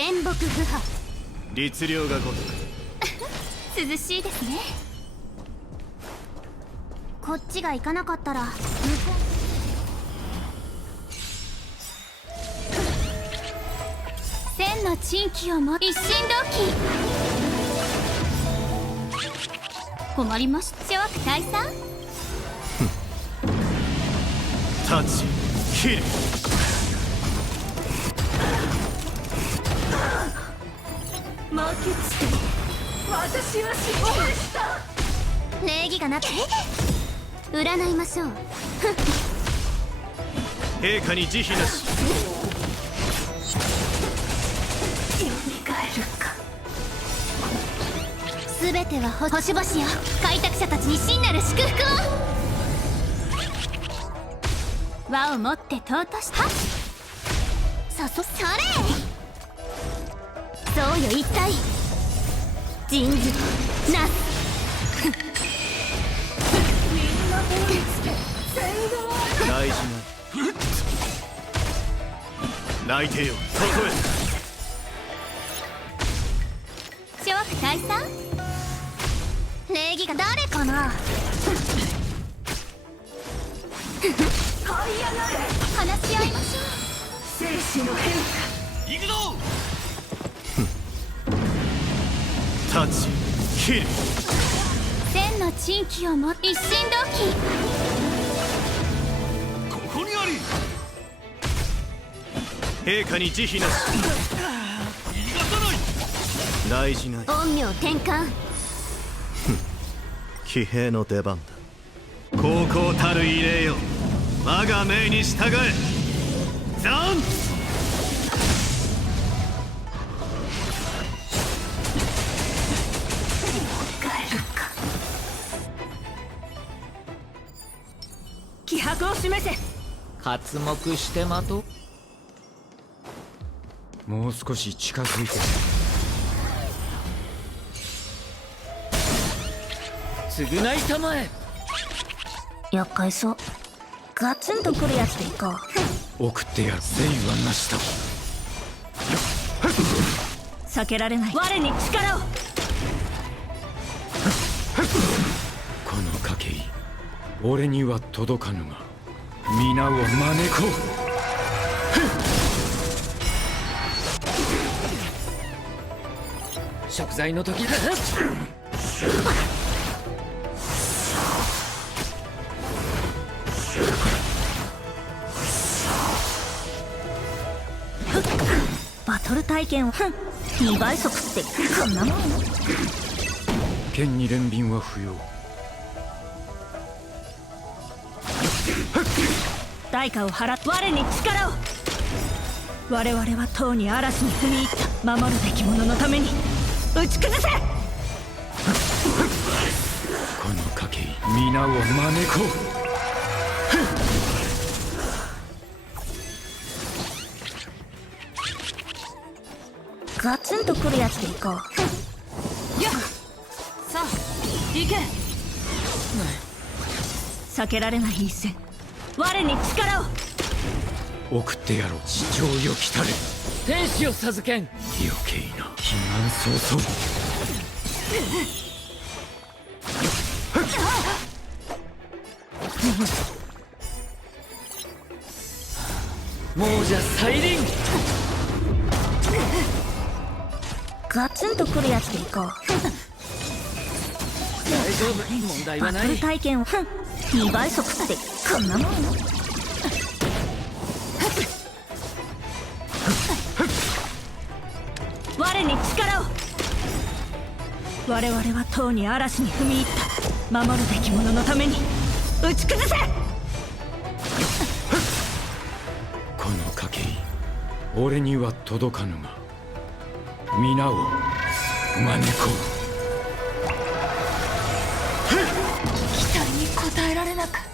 天木不破。律令がごとく涼しいですね。こっちが行かなかったら向こう。千の珍奇をも一心同期。困りました。諸悪退散。立ち切る。負けつけ。私は失敗した。礼儀がなく占いましょう。陛下に慈悲なし。蘇るか。全ては星々よ。開拓者たちに真なる祝福を。和をもって尊した。それ。そうよ一体。人事なす。大事な内定よ外へ。諸悪退散。礼儀が誰かな。話し合いましょう。生死の変化。行くぞ。立ち切る。千の珍奇をも一心同期。ここにあり。陛下に慈悲なし。逃がさない。大事ない。陰陽転換。騎兵の出番だ。高校たる異例よ。我が命に従え。ザン。気迫を示せ。刮目して待とう。もう少し近づいて。償いたまえ。厄介そう。ガツンとくるやつでいこう。送ってやる。誠意はなしだ。避けられない。我に力を。この賭け意俺には届かぬが皆を招こう。食材の時だ。バトル体験を2倍速ってこんなもん。剣に憐憫は不要。代価を払って我に力を。我々はとうに嵐に踏み入った。守るべき者のために打ち崩せ。この賭け意皆を招こう。ガツンとくるやつでいこう。よっさあ行け。避けられない一戦。我に力を。う。送ってやろう。地上よきたれ。天使を授けん。余計な避難早々。亡者再臨。ガツンとくるやつでいこう。大丈夫。問題はバトルない。体験を2倍速ってこんなもん。我に力を。我々はとうに嵐に踏み入った。守るべき者のために打ち崩せ。この賭け意俺には届かぬが皆を招こう。期待に応えられなかった。